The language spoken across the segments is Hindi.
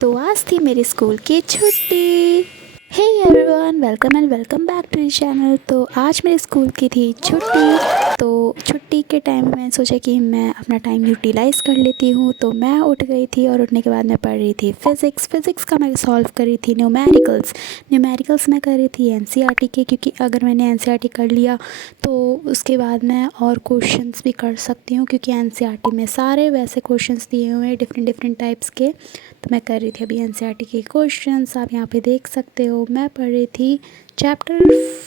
तो आज थी मेरी स्कूल की छुट्टी। Hey everyone, welcome and welcome back to the channel. तो आज मेरे स्कूल की थी छुट्टी। तो छुट्टी के टाइम में मैंने सोचा कि मैं अपना टाइम यूटिलाइज़ कर लेती हूँ। तो मैं उठ गई थी और उठने के बाद मैं पढ़ रही थी फ़िज़िक्स का मैं सॉल्व कर रही थी। न्यूमेरिकल्स मैं कर रही थी एनसीईआरटी के, क्योंकि अगर मैंने एनसीईआरटी कर लिया तो उसके बाद मैं और क्वेश्चंस भी कर सकती हूँ, क्योंकि एनसीईआरटी में सारे वैसे क्वेश्चंस दिए हुए हैं डिफरेंट टाइप्स के। तो मैं कर रही थी अभी एनसीईआरटी के क्वेश्चंस, आप यहाँ पे देख सकते हो। मैं पढ़ रही थी चैप्टर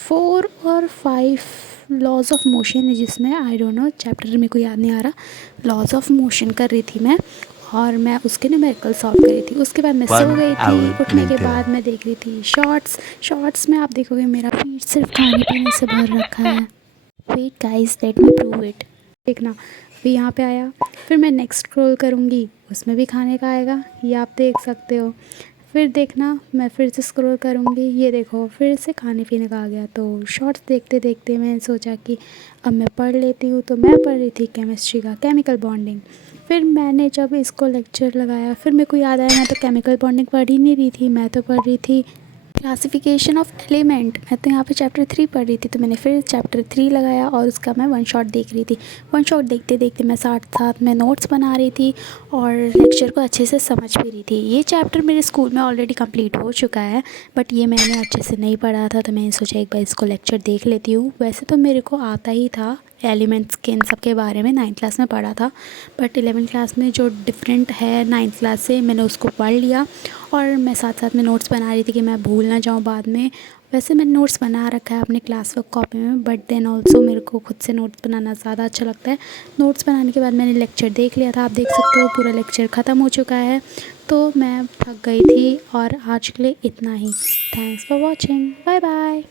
4 और 5 लॉज ऑफ मोशन, जिसमें आई डोंट नो चैप्टर मेरे को याद नहीं आ रहा। लॉज ऑफ मोशन कर रही थी मैं, और मैं उसके न्यूमेरिकल सॉल्व कर रही थी। उसके बाद मैं सो गई थी। उठने के बाद मैं देख रही थी शॉर्ट्स में आप देखोगे मेरा पेट सिर्फ खाने पीने से भर रखा है। Wait guys, let me prove it. देखना, अभी यहाँ पे आया, फिर मैं नेक्स्ट स्क्रॉल करूँगी, उसमें भी खाने का आएगा, ये आप देख सकते हो। फिर देखना, मैं फिर से स्क्रॉल करूँगी, ये देखो फिर से खाने पीने का आ गया। तो शॉर्ट्स देखते देखते मैंने सोचा कि अब मैं पढ़ लेती हूँ। तो मैं पढ़ रही थी केमिस्ट्री का केमिकल बॉन्डिंग। फिर मैंने जब इसको लेक्चर लगाया, फिर मेरे को याद आया मैं तो केमिकल बॉन्डिंग पढ़ ही नहीं रही थी, मैं तो पढ़ रही थी क्लासिफिकेशन ऑफ एलिमेंट। मैं तो यहाँ पे चैप्टर 3 पढ़ रही थी। तो मैंने फिर चैप्टर 3 लगाया और उसका मैं वन शॉट देख रही थी। वन शॉट देखते देखते मैं साथ साथ में नोट्स बना रही थी और लेक्चर को अच्छे से समझ भी रही थी। ये चैप्टर मेरे स्कूल में ऑलरेडी कंप्लीट हो चुका है, बट ये मैंने अच्छे से नहीं पढ़ा था, तो मैंने सोचा एक बार इसको लेक्चर देख लेती हूँ। वैसे तो मेरे को आता ही था एलिमेंट्स के, इन सब के बारे में 9th क्लास में पढ़ा था, बट 11th क्लास में जो डिफरेंट है 9th क्लास से, मैंने उसको पढ़ लिया। और मैं साथ साथ में नोट्स बना रही थी कि मैं भूल ना जाऊँ बाद में। वैसे मैंने नोट्स बना रखा है अपने क्लास वर्क कॉपी में, बट देन ऑल्सो मेरे को खुद से नोट्स बनाना ज़्यादा अच्छा लगता है। नोट्स बनाने के बाद मैंने लेक्चर देख लिया था, आप देख सकते हो पूरा लेक्चर ख़त्म हो चुका है। तो मैं थक गई थी और आज के लिए इतना ही। Thanks for watching, bye bye.